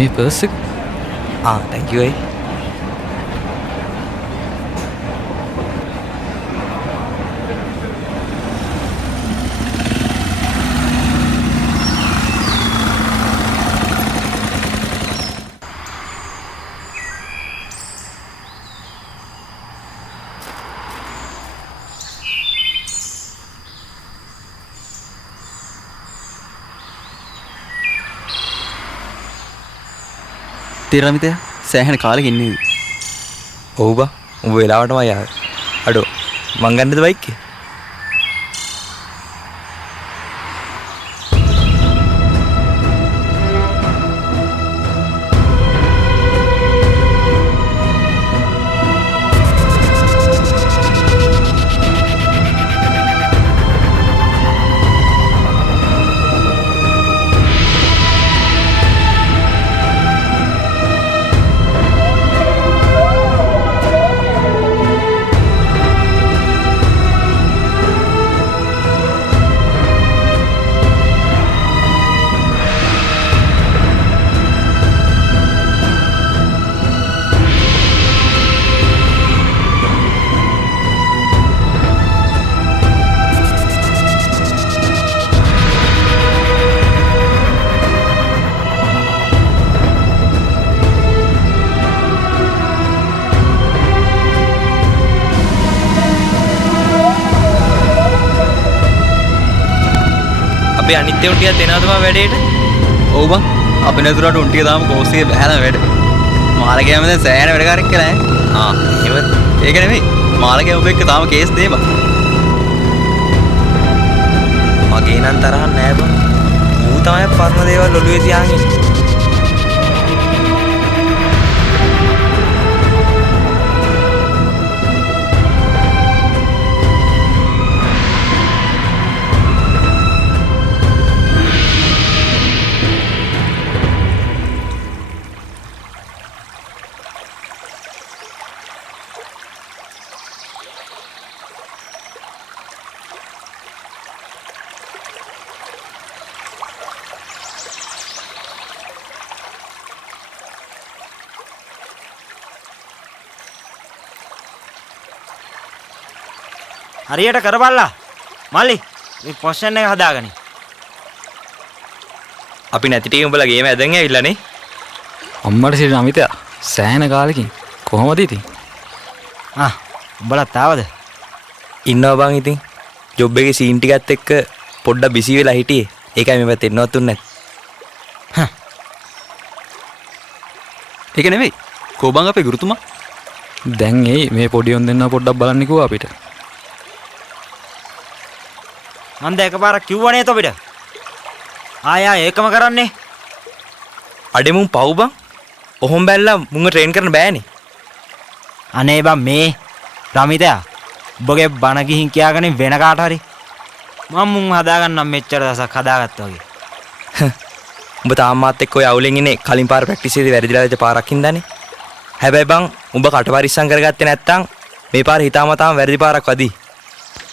මේ පර්ස් එක thank you. තිරමිතයා සෑහෙන කාලෙක ඉන්නේ. ඔව් බා උඹ වෙලාවටම ආවා. අඩෝ මං ගන්නද බයික් එක? අපි අනිත් ඒවා ටිකක් දෙනවද බා වැඩේට? ඔව් බං අපි නතුරට උන් ටික තාම කෝස් එකේ බහැලා වැඩ. මාළගෑම දැන් සෑහෙන වැඩකාරයෙක් කියලා ඈ. එහෙමද? ඒක නෙමෙයි. මාළගෑම ඔබ එක්ක තාම කේස් දෙයි බං. මගේ නම් තරහ නෑ බං. ඌ තමයි පරණ දේවල් ඔළුවේ තියාගෙන ඉන්නේ. හරියට කරපල්ලා මල්ලි මේ පොෂන් එක හදාගනි. අපි නැති ටික උඹලා ගේම ඇදන් ඇවිල්ලා නේ. අම්මට සිට අමිතයා සෑහෙන කාලෙකින් කොහමද ඉතින්? උඹලත් ආවද? ඉන්නවා බං ඉතින්. ජොබ් එකේ සීන් ටිකත් එක්ක පොඩ්ඩක් බිසි වෙලා හිටියේ. ඒකයි මේ පැත්තේ එන්නවත් උන්නේ නැත්. ඒක නෙමෙයි. කොබං අපේ ගුරුතුමා. දැන් මේ පොඩි උන් දෙන්නා පොඩ්ඩක් බලන්න කිව්වා අපිට. මන්ද එකපාරක් කිව්වනේ තොපිට. ආයා ඒකම කරන්නේ. අඩේ මුන් පව් බං. ඔහොම බැලලා මුංග ට්‍රේන් කරන්න බෑනේ. අනේ බං මේ රමිතයා උඹගේ බණ ගිහින් කියාගෙන වෙන කාට හරි මම මුන් හදාගන්නම් මෙච්චර දවසක් හදාගත්තා වගේ. උඹ තාම මාත් එක්ක ඔය අවුලෙන් ඉන්නේ කලින් පාර ප්‍රැක්ටිස් එකේදී වැරදිලා වෙච්ච පාරක් හින්දානේ. හැබැයි බං උඹ කට පරිස්සම් කරගත්තේ නැත්තම් මේ පාර හිතාමතාම වැරදි පාරක් වදී.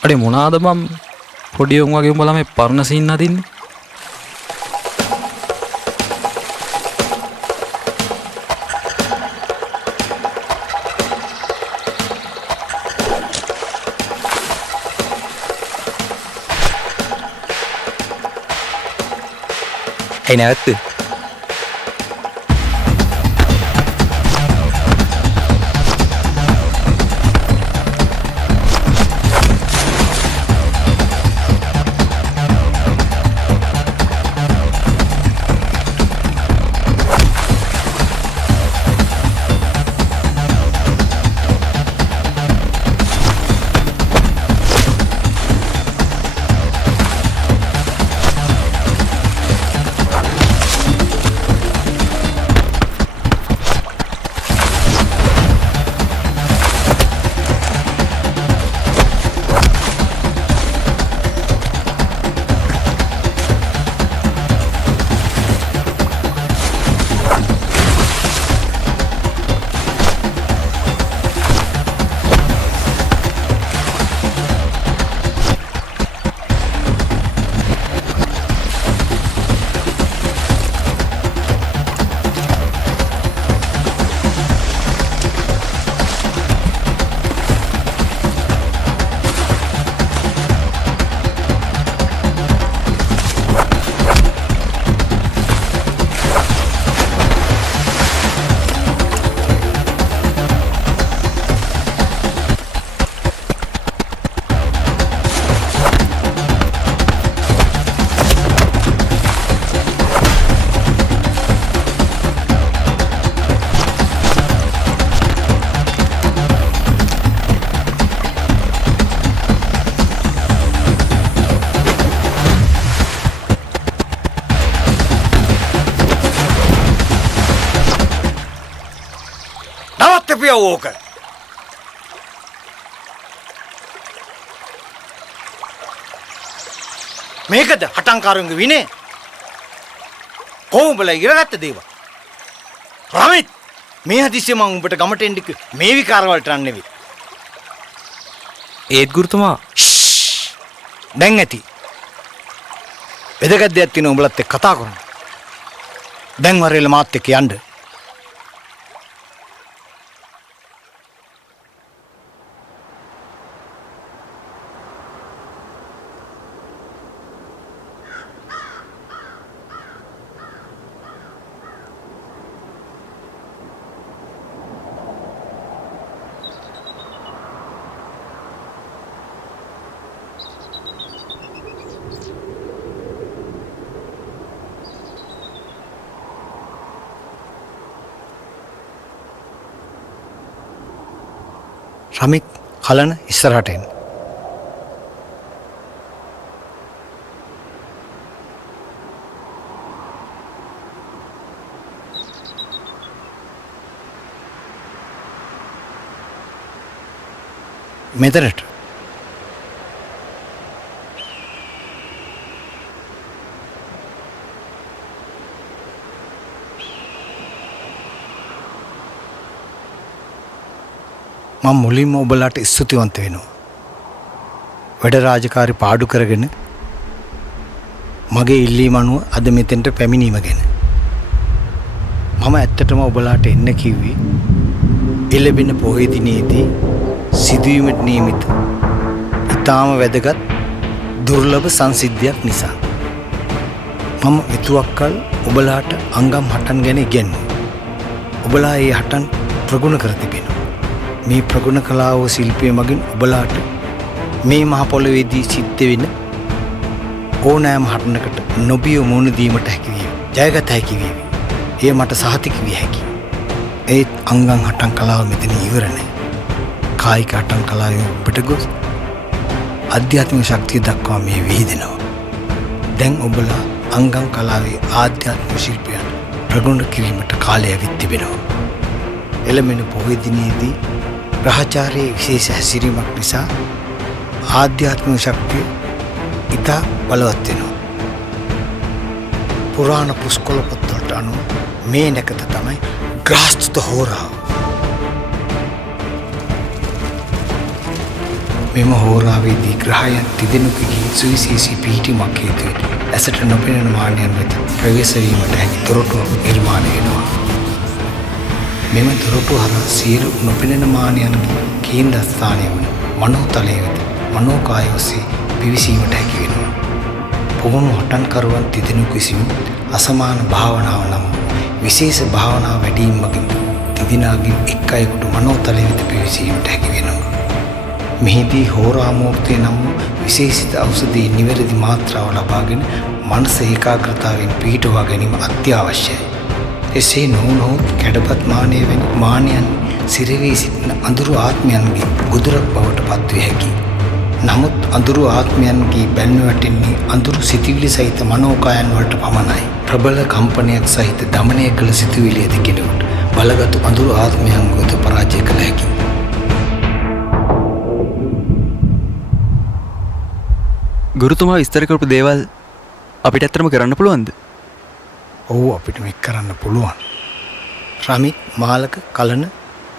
අඩේ මොනවාද මම පොඩි උන් වගේ උඹලා මේ පරණ සීන් අදින්නේ? ඇයි නැවැත්තු? කියපියව ඕක. මේකද හටන්කාරුන්ගේ විනේ. කොහොඹලා ඉරගත්ත දේව. රමිත් මේ හදිස්සිය මම උඹට ගමට එන්න මේ විකාරවලට යන්න නෙවෙයි. ඒත් ගුරුතුමා දැන් ඇති. වැදගත් දෙයක් තියෙනවා උඹලත් එක්ක කතා කරන්න. දැන් වරේල මාත් එක්ක යන්න. රමිත් කලන ඉස්සරහට එන්න. මෙතනට. මම මුලින්ම ඔබලාට ස්තුතිවන්ත වෙනවා. වැඩ රාජකාරි පාඩු කරගෙන මගේ ඉල්ලීම අනුව අද මෙතෙන්ට පැමිණීම ගැන. මම ඇත්තටම ඔබලාට එන්න කිව්වේ එළබෙන පොහොය දිනේදී සිදුවීමට නියමිත ඉතාම වැදගත් දුර්ලභ සංසිද්ධියක් නිසා. මම මෙතුවක්කල් ඔබලාට අංගම් හටන් ගැන ඉගැන්වුවා. ඔබලා ඒ හටන් ප්‍රගුණ කර තිබෙනවා. මේ ප්‍රගුණ කලාව ශිල්පය මගින් ඔබලාට මේ මහ පොළොවේදී සිද්ධ වෙන ඕනෑම හටනකට නොබිය මුහුණ දීමට හැකි වේවි. ජයගත හැකි වේවි. එය මට සහතික විය හැකියි. ඒත් අංගම් හටන් කලාව මෙතන ඉවර නැහැ. කායික හටන් කලාවේ ඔබට ගොස් ආධ්‍යාත්මික ශක්තිය දක්වා මේ විහිදෙනවා. දැන් ඔබලා අංගම් කලාවේ ආධ්‍යාත්මික ශිල්පයන් ප්‍රගුණ කිරීමට කාලය ඇවිත් තිබෙනවා. එළමෙන පොහොය දිනේදී ග්‍රහචාරයේ විශේෂ හැසිරීමක් නිසා ආධ්‍යාත්මික ශක්තිය ඉතා බලවත් වෙනවා. පුරාණ පුස්කොළ පොත්වලට අනුව මේ නැකත තමයි ග්‍රහස්ථිත හෝරාව. මෙම හෝරාවේදී ග්‍රහයන් තිදෙනෙකුගේ සුවිශේෂී පිහිටීමක් හේතුවෙන් ඇසට නොපෙනෙන මානයන් වෙත ප්‍රවේශ වීමට හැකි දොරටුවක් නිර්මාණය වෙනවා. මෙම දොරටු හරහා සියලු නොපෙනෙන මානයන්ගේ කේන්ද්‍රස්ථානය වන මනෝතලය වෙත මනෝකාය ඔස්සේ පිවිසීමට හැකි වෙනවා. පුහුණු හටන්කරුවන් තිදෙනෙකු විසින් අසමාන භාවනාව නම් විශේෂ භාවනාව වැඩීම මගින් තිදෙනාගෙන් එක් අයෙකුට මනෝතලය වෙත පිවිසීමට හැකි වෙනවා. මෙහිදී හෝරාමූර්තිය නම් විශේෂිත ඖෂධයේ නිවැරදි මාත්‍රාව ලබාගෙන මනස ඒකාග්‍රතාවෙන් පිහිටුවා ගැනීම අත්‍යවශ්‍යයි. එසේ නොවුනොත් කැඩපත් මානය වැනි මානයන් සිරවී සිටින අඳුරු ආත්මයන්ගේ ගොදුරක් බවට පත්විය හැකියි. නමුත් අඳුරු ආත්මයන්ගේ බැල්ම වැටෙන්නේ අඳුරු සිතිවිලි සහිත මනෝකායන් වලට පමණයි. ප්‍රබල කම්පනයක් සහිත දමනය කළ සිතුවිලි ඇති කෙනෙකුට බලගත් අඳුරු ආත්මයන් ගොත පරාජය කළ හැකියි. ගුරුතුමා විස්තර කරපු දේවල් අපිට ඇත්තටම කරන්න පුළුවන්ද? ඔව් අපිට මේක කරන්න පුළුවන්. රමිත් මාලක කලන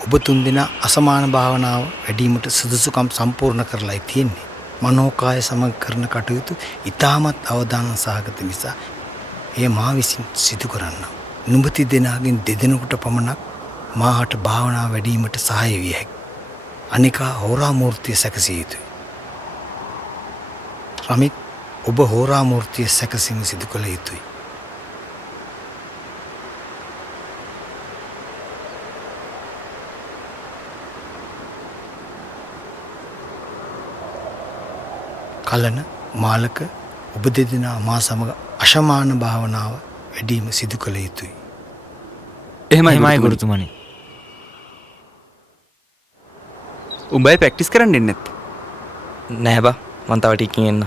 ඔබ තුන්දෙනා අසමාන භාවනාව වැඩිවීමට සුදුසුකම් සම්පූර්ණ කරලායි තියෙන්නේ. මනෝකාය සමග කරන කටයුතු ඉතාමත් අවධානය සහගත නිසා එය මා විසින් සිදු කරන්නම්. නුඹ දෙදෙනාගෙන් දෙදෙනෙකුට පමණක් මාහට භාවනාව වැඩිවීමට සහාය විය හැකියි. අනිකා හෝරාමූර්තිය සැකසිය යුතුයි. රමිත් ඔබ හෝරාමූර්තිය සැකසීම සිදු කළ යුතුයි. කලන මාලක ඔබ දෙදෙනා මා සමග අසමාන භාවනාව වැඩිම සිදු කළ යුතුයි. එහෙමයි ගුරුතුමනි. උඹයි ප්‍රැක්ටිස් කරන්න එන්නේ නැත්තේ? නැහැ බා මං තව ටිකකින් එන්න.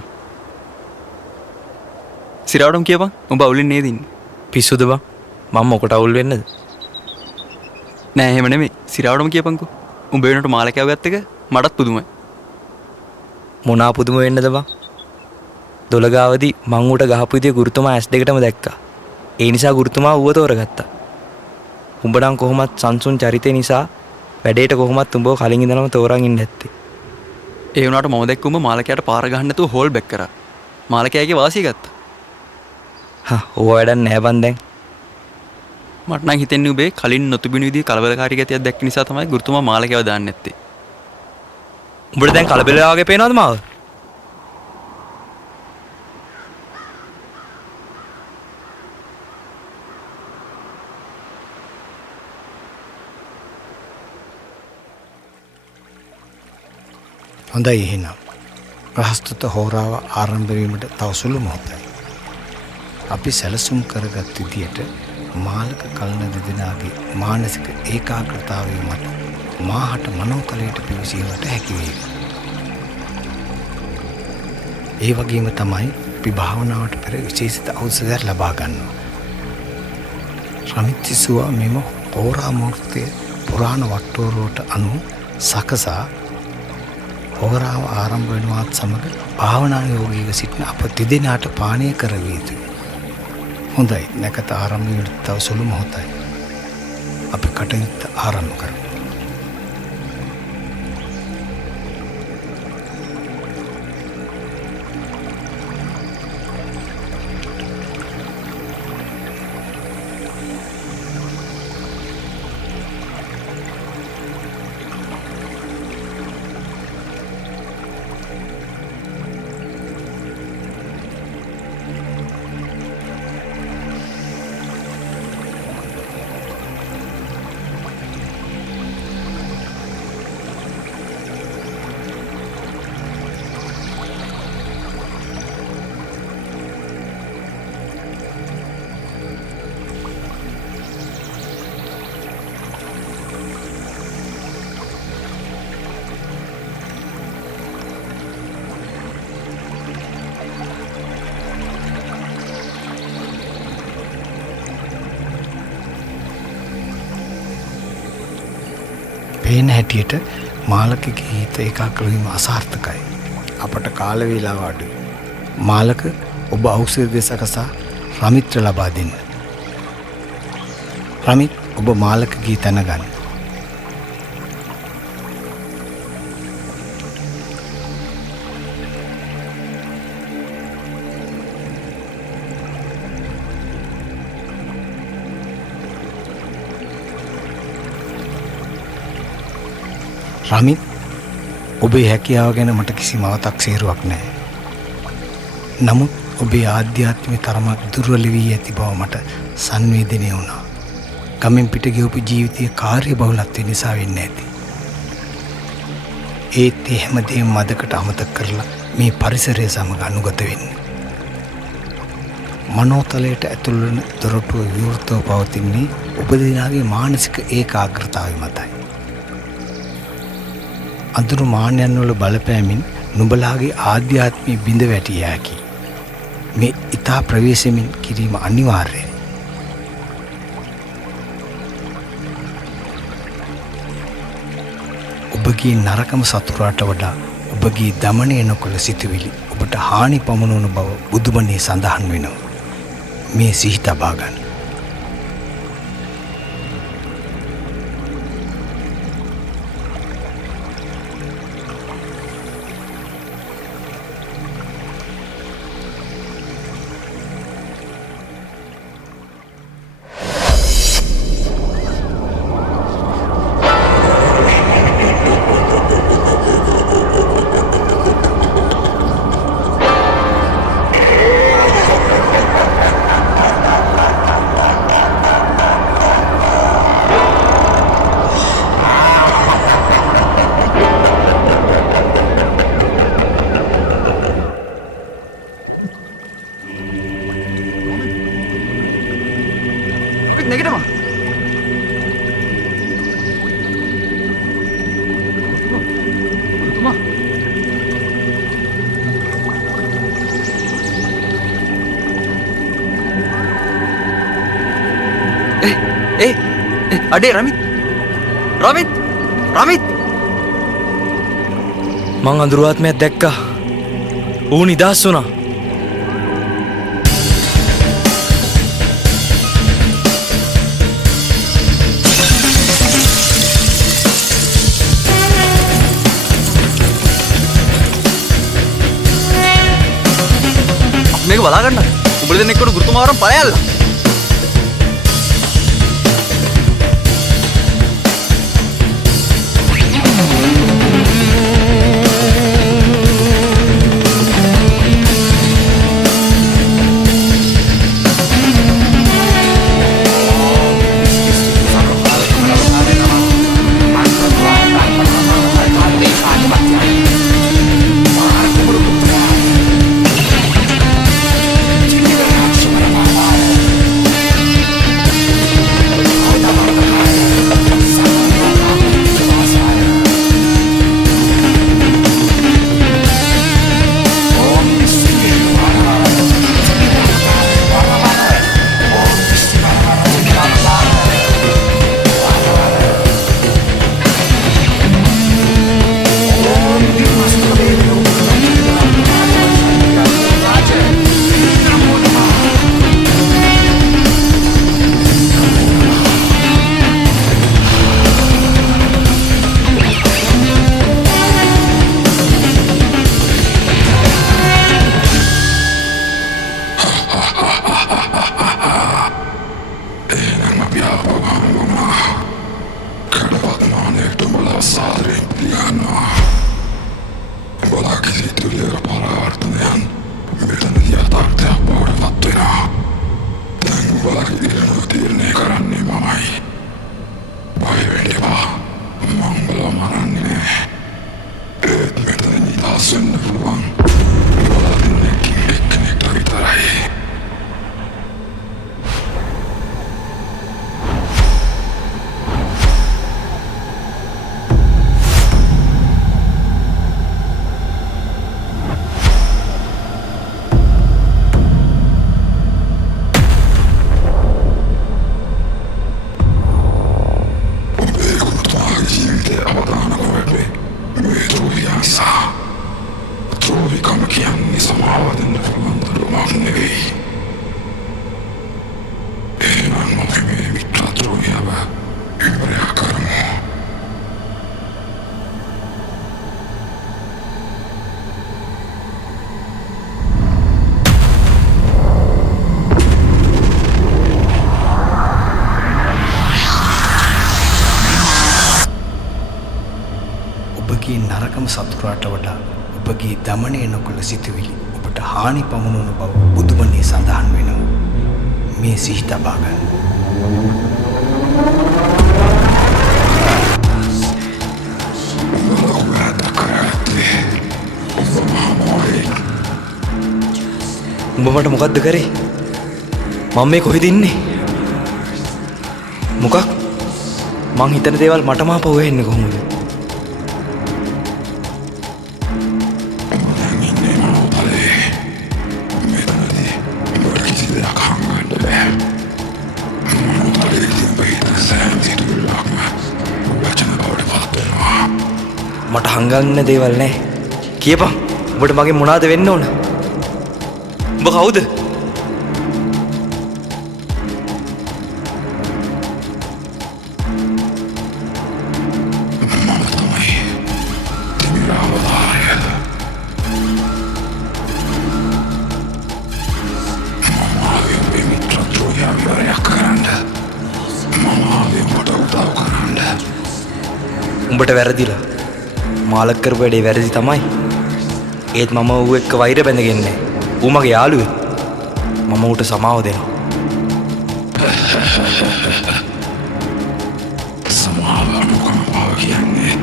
සිරාවටම කියපන් උඹ අවුලින් නේද ඉන්නේ? පිස්සුද බා මම මොකට අවුල් වෙන්නද? නෑ එහෙම නෙමෙයි. සිරාවටම කියපන්කෝ. උඹ වෙනට මාලකයාව ගත්ත එක මටත් පුදුමයි. මොනා පුදුම වෙන්නද බං? දොළගාවදී මං ඌට ගහපු විදිය ගුරුතුමා ඇස් දෙකටම දැක්කා. ඒ නිසා ගුරුතුමා ඌව තෝරගත්තා. උඹ නම් කොහොමත් සංසුන් චරිතය නිසා වැඩේට කොහොමත් උඹව කලින් ඉඳලම තෝරන් ඉන්න ඇත්තේ. ඒ වුණාට මම දැක්කුම මාලකයාට පාර ගහන්න නැතුව හෝල් බැක් කරා. මාලකයාගේ වාසිය ගත්තා. ඕව වැඩක් නෑ බං දැන්. මට නම් හිතෙන්නේ උඹේ කලින් නොතිබුණු විදිහේ කලබලකාරී ගතියක් දැක්ක නිසා තමයි ගුරුතුමා මාලකයාව දාන්නේ නැත්තේ. උඹට දැන් කලබල වගේ පේනවද මාව? හොඳයි එහෙනම්. ප්‍රහස්තුත හෝරාව ආරම්භ වීමට තව සුළු මොහොතයි. අපි සැලසුම් කරගත් විදියට මාලක කලන දෙදෙනාගේ මානසික ඒකාග්‍රතාවය මත මාහට මනෝතලයට පිවිසීමට හැකි වේවි. ඒ වගේම තමයි අපි භාවනාවට පෙර විශේෂිත ඖෂධයක් ලබා ගන්නවා. රමිත් සිසුවා මෙම හෝරා මුහුර්තයේ පුරාණ වට්ටෝරුවට අනුව සකසා හෝරාව ආරම්භ වෙනවත් සමග භාවනා යෝගීව සිටින අප දෙදෙනාට පානය කරවිය යුතුයි. හොඳයි, නැකත ආරම්භ වීමට තව සුළු මොහොතයි. අපි කටයුත්ත ආරම්භ කරමු. පේන හැටියට මාලකගේ හිත ඒකාග්‍ර වීම අසාර්ථකයි. අපට කාල වේලාව අඩුයි. මාලක ඔබ ඖෂධ සකසා රමිත්‍ර ලබා දෙන්න. රමිත් ඔබ මාලකගේ තැන ගන්න. රමිත් ඔබේ හැකියාව ගැන මට කිසිම අව탁සේරුවක් නැහැ. නමුත් ඔබේ ආධ්‍යාත්මික තරමක් දුර්වල වී ඇති බව මට සංවේදනය වුණා. ගමෙන් පිට ගියපු ජීවිතයේ කාර්යබහුලත්වය නිසා වෙන්නේ නැති. ඒත් ඒ හැමදේම මදකට අමතක කරලා මේ පරිසරය සමග අනුගත වෙන්න. මනෝතලයට ඇතුල් වන දොරටුව විවෘතව පවතින්නේ ඔබ දෙනාගේ මානසික ඒකාග්‍රතාවය මතයි. අඳුරු මාන්‍යයන් වල බලපෑමින් නුඹලාගේ ආධ්‍යාත්මී බිඳ වැටිය හැකි. මේ ඊතා ප්‍රවේශමින් කිරීම අනිවාර්යයි. ඔබගේ නරකම සතුරාට වඩා ඔබගේ දමනය නොකළ සිතුවිලි ඔබට හානි පමුණුවන බව බුදුබණේ සඳහන් වෙනවා. මේ සිහි තබා ගන්න. අඩේ රමිත් රමිත් රමිත් මං අඳුරුවාත්මයක් දැක්කා. ඌ නිදහස් වුණා. මේක බලාගන්න. උඹලා දෙන්නෙක්ට ගුරුතුමාවරන් පලයල්ලා. ඔබගේ නරකම සතුරාට වඩා ඔබගේ දමනය නොකළ සිතුවිලි ඔබට හානි පමුණුවන බව බුදුබණේ සඳහන් වෙනවා. මේ සිහි තබා ගන්න. උඹ මට මොකද්ද කරේ? මම මේ කොහෙද ඉන්නේ? මොකක්? මං හිතන දේවල් මටම ආපහු වෙන්නේ කොහොමද? මට හංගන්න දේවල් නෑ. කියපන්. උඹට මගේ මොනවද වෙන්න ඕන? උඹ කවුද? උඹට වැරදිලා. මාලක් කරපු වැඩේ වැරදි තමයි. ඒත් මම ඌ එක්ක වෛර බැඳගෙන නෑ. ඌ මගේ යාළුවෙක්. මම ඌට සමාව දෙනවා. සමාව මොකම පාව කියන්නේ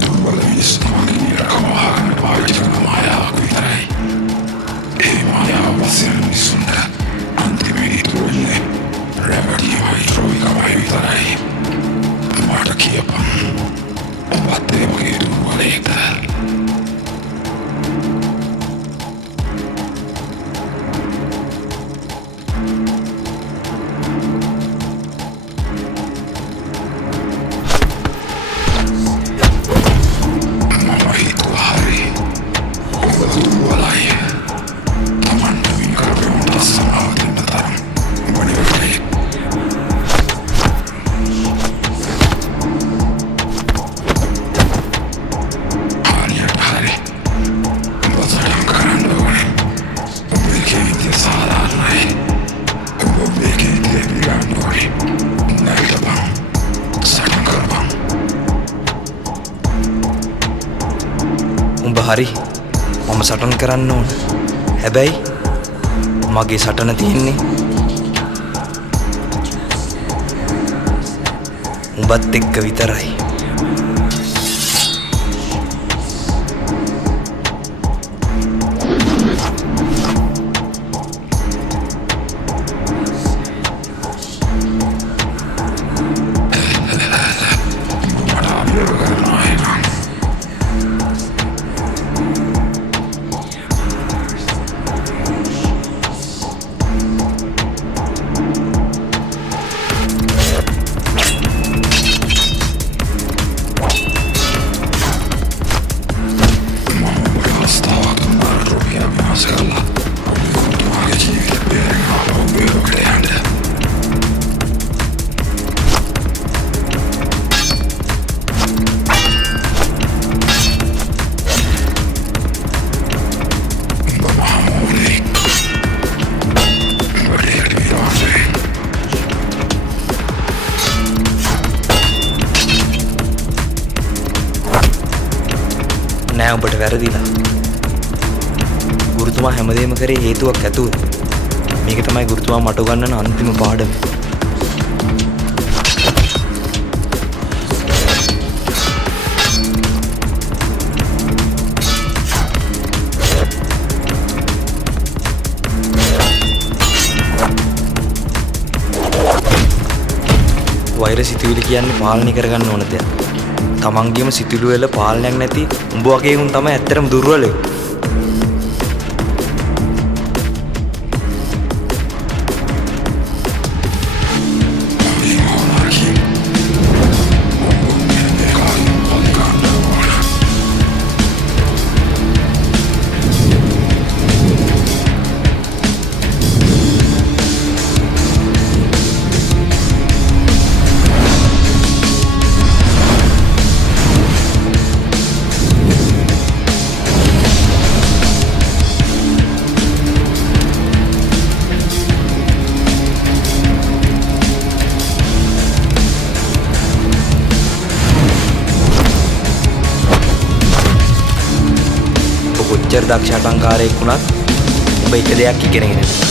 දුර්වල මිනිස්සු මගේ නිරකම වහගෙන පාවිච්චි කරන මායාවක් විතරයි. ඒ මායාව වශයෙන් මිනිස්සුන්ට අන්තිමේදී තුරුන්නේ රැවටි හයිඩ්‍රෝයිකමයි විතරයි. මට කියපන් ඔබත් ඒ වගේ දුර්වලයෙක්ද? උඹ හරි මම සටන් කරන්න ඕන. හැබැයි මගේ සටන තියෙන්නේ උඹත් එක්ක විතරයි. නෑ උඹට වැරදිලා. ගුරුතුමා හැමදේම කරේ හේතුවක් ඇතුව. මේක තමයි ගුරුතුමා මට උගන්වන අන්තිම පාඩම. වෛර සිතුවිලි කියන්නේ පාලනය කරගන්න ඕන දෙයක්. තමන්ගේම සිතුවිලි වල පාලනයක් නැති උඹ වගේ උන් තමයි ඇත්තටම දුර්වලයෝ. කොච්චර දක්ෂ අටංකාරයෙක් වුණත් ඔබ එක දෙයක් ඉගෙනගෙන යනවා.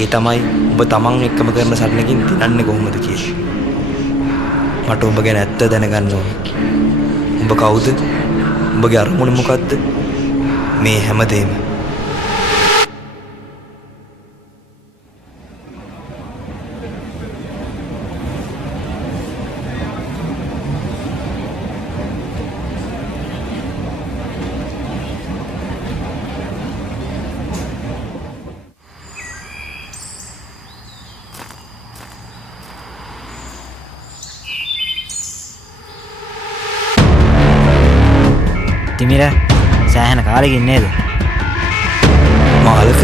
ඒ තමයි ඔබ තමන් එක්කම කරන සටනකින් දිනන්නේ කොහොමද කියලා. මට ඔබ ගැන ඇත්ත දැනගන්න ඕන. ඔබ කවුද? ඔබගේ අරමුණ මොකද්ද? මේ හැමදේම තිමිර සෑහෙන කාලෙකින් නේද? මාලක